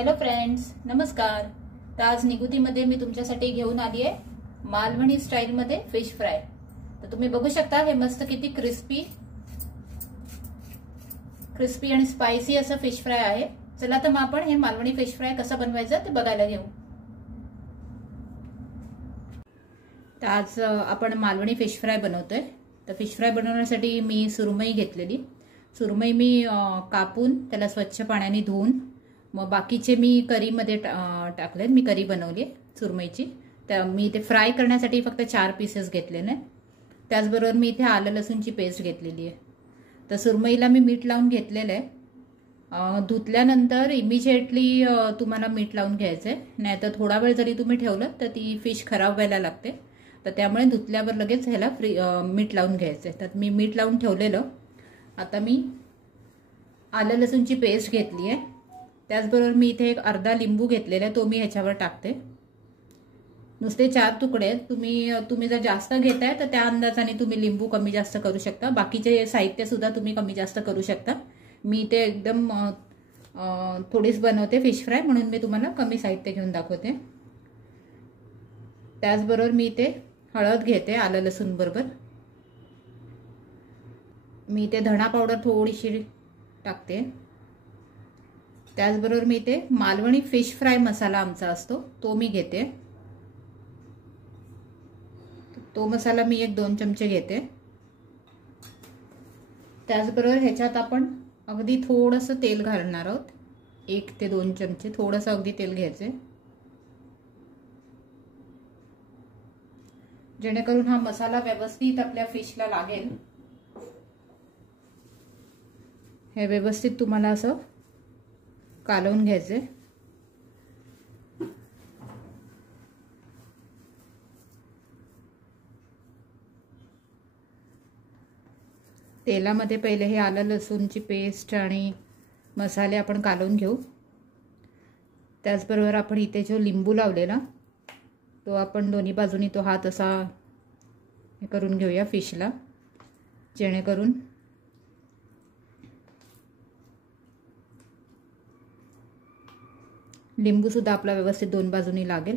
Hello friends, नमस्कार। तर आज निगुतीमध्ये मी तुमच्यासाठी घेऊन आली आहे मालवणी स्टाईलमध्ये फिश फ्राय। तर तुम्ही बघू शकता हे मस्त किती क्रिस्पी आणि स्पायसी असं फिश फ्राय आहे। चला तर मग आपण हे मालवणी फिश फ्राय कसं बनवायचं ते बघायला घेऊ। तर आज आपण मालवणी फिश फ्राय बनवतोय। तर फिश फ्राय बनवण्यासाठी मी सुरमई घेतलेली। सुरमई मी कापून त्याला स्वच्छ पाण्याने धुवून मग बाकीचे मी करीमध्ये टाकले। मी करी बनवली सुरमईची। तर मी ते फ्राय करण्यासाठी फक्त 4 पीसेस घेतलेले। त्याचबरोबर मी इथे आलं लसूणची पेस्ट घेतलेली आहे। तर सुरमईला मी मीठ लावून घेतलेलं आहे। धुतल्यानंतर इमिजिएटली तुम्हाला मीठ लावून घ्यायचंय, नाहीतर थोडा वेळ जरी तुम्ही ठेवलं तर ती फिश खराब व्हायला लागते। तर त्यामुळे धुतल्यावर लगेच ह्याला मीठ लावून घ्यायचंय। तर मी मीठ लावून ठेवलेलं। आता मी आलं लसूणची पेस्ट घेतली आहे। त्याचबरोबर मी इथे एक अर्धा लिंबू घेतलेला आहे, तो मी ह्याच्यावर टाकते। नुसते 4 तुकडे आहेत। तुम्ही जर जास्त घेताय तर त्या अंदाजाने तुम्ही लिंबू कमी जास्त करू शकता। बाकीचे साहित्य सुद्धा तुम्ही कमी जास्त करू शकता। मी ते एकदम थोडीच बनवते फिश फ्राय, म्हणून मी तुम्हाला कमी साहित्य घेऊन दाखवते। त्याचबरोबर मी इथे हळद घेते आलं लसूण बरोबर। मी इथे धणा पावडर थोडीशी टाकते। त्याचबरोबर मी इथे मालवणी फिश फ्राय मसाला आमचा असतो तो मी घेते। तो मसाला मी 1-2 चमचे घेते। त्याचबरोबर ह्याच्यात आपण अगदी थोडंसं तेल घालणार आहोत। 1 ते 2 चमचे थोडंसं अगदी तेल घ्यायचे, जेणेकरून हा मसाला व्यवस्थित आपल्या फिशला लागेल। हे व्यवस्थित तुम्हाला असं कालवून घ्यायचे। तेलामध्ये पहिले हे आलं लसूणची पेस्ट आणि मसाले आपण कालवून घेऊ। त्याचबरोबर आपण इथे जो लिंबू लावलेला तो आपण दोन्ही बाजूनी तो हात असा हे करून घेऊया फिशला, जेणेकरून लिंबू सुद्धा आपला व्यवस्थित 2 बाजूनी लागेल।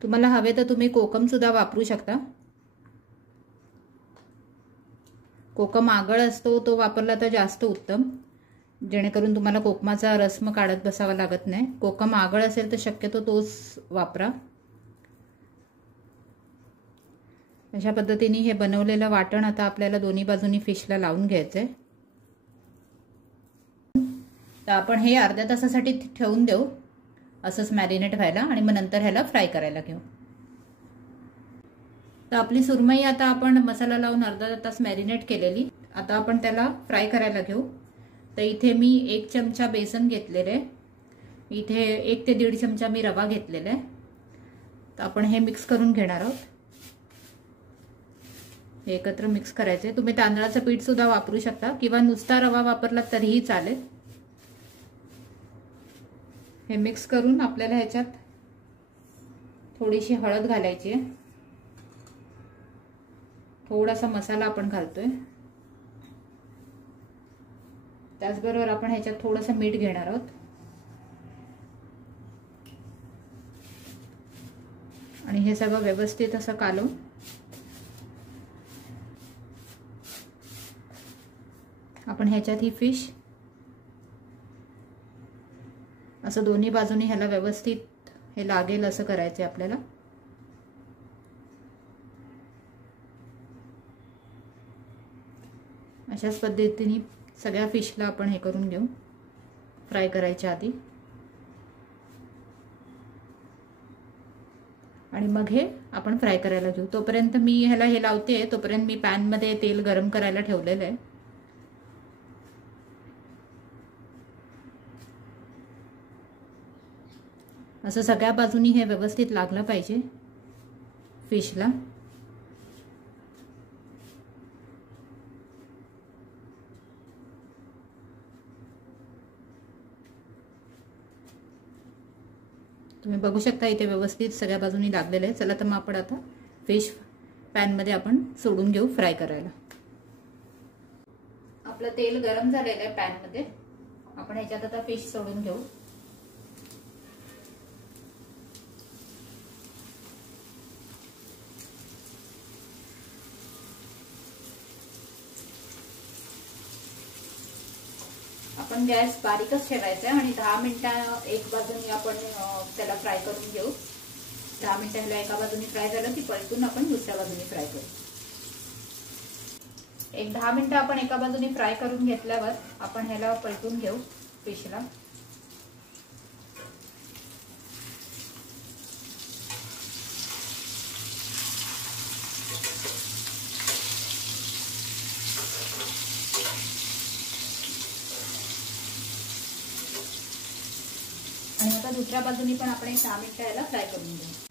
तुम्हाला हवे तर तुम्ही कोकम सुद्धा वापरू शकता। कोकम आगळ असतो तो वापरला तर जास्त उत्तम, जेणेकरून तुम्हाला कोकमाचा रस्म काढत बसावा लागत नाही। कोकम आगळ असेल तर शक्यतो तोच वापरा। अशा पद्धतीने हे बनवलेलं वाटण आता आपल्याला दोन्ही बाजूनी फिशला लावून घ्यायचंय। तर आपण हे अर्ध्या तासासाठी ठेवून देऊ असंच मॅरिनेट व्हायला, आणि मग नंतर ह्याला फ्राय करायला घेऊ। तर आपली सुरमई आता आपण मसाला लावून अर्धा तास मॅरिनेट केलेली, आता आपण त्याला फ्राय करायला घेऊ। तर इथे मी 1 चमचा बेसन घेतलेले आहे। इथे 1 ते 1.5 चमचा मी रवा घेतलेला आहे। तर आपण हे मिक्स करून घेणार आहोत। हे एकत्र मिक्स करायचे। तुम्ही तांदळाचं पीठ सुद्धा वापरू शकता किंवा नुसता रवा वापरला तरीही चालेल। हे मिक्स करून आपल्याला ह्याच्यात थोडीशी हळद घालायची आहे। थोडासा मसाला आपण घालतोय। त्याचबरोबर आपण ह्याच्यात थोडंसं मीठ घेणार आहोत आणि हे सगळं व्यवस्थित असं कालवून आपण ह्याच्यात ही फिश असं दोन्ही बाजूनी ह्याला व्यवस्थित हे लागेल असं करायचं आपल्याला। अशाच पद्धतीने सगळ्या फिशला आपण हे करून घेऊ फ्राय करायच्या आधी, आणि मग हे आपण फ्राय करायला घेऊ। तोपर्यंत मी ह्याला हे लावते, तोपर्यंत मी पॅन मध्ये तेल गरम करायला ठेवलेलं आहे। असं सगळ्या बाजूनी हे व्यवस्थित लागलं पाहिजे फिशला। तुम्ही बघू शकता इथे व्यवस्थित सगळ्या बाजूनी लागलेलं आहे। चला तर मग आपण आता फिश पॅन मध्ये आपण सोडून घेऊ फ्राय करायला। आपलं तेल गरम झालेलं आहे पॅन मध्ये। आपण ह्याच्यात आता फिश सोडून घेऊ. आपण गॅस बारीकच ठेवायचा आणि 10 मिनिटं एक बाजूने आपण त्याला फ्राय करून घेऊ. 10 मिनिटं ह्याला एका बाजूने फ्राय झालं की पलटून आपण दुसऱ्या बाजूने फ्राय करू. एक 10 मिनिटं आपण एका बाजूने फ्राय करून घेतल्यावर आपण ह्याला पलटून घेऊ फिशला. आणि आता दुसऱ्या बाजूने पण आपण 10 मिनिटं याला फ्राय करून घेऊ.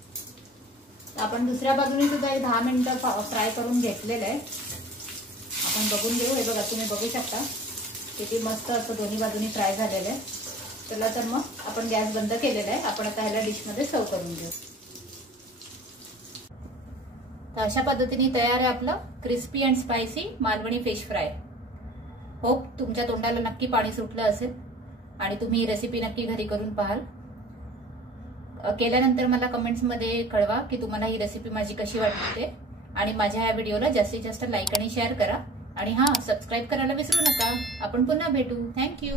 आपण दुसऱ्या बाजूने सुद्धा 10 मिनिटं फ्राय करून घेतलेलं आहे. आपण बघून घेऊ. हे बघा, तुम्ही बघू शकता किती मस्त असं दोन्ही बाजूनी फ्राय झालेलं आहे. चला तर मग आपण गॅस बंद केलेला आहे. आपण आता ह्याला डिशमध्ये सर्व करून घेऊ. तर अशा पद्धतीने तयार आहे आपलं crispy and spicy Malvani fish fry. Hope तुमच्या तोंडाला नक्की पाणी सुटलं असेल आणि तुम्ही ही रेसिपी नक्की घरी करून पाहाल. केल्यानंतर मला कमेंट्समध्ये कळवा की तुम्हाला ही रेसिपी माझी कशी वाटली ते. आणि माझ्या या व्हिडिओला जास्तीत जास्त लाईक आणि शेअर करा. आणि हां, सबस्क्राईब करायला विसरू नका. आपण पुन्हा भेटू. थँक्यू.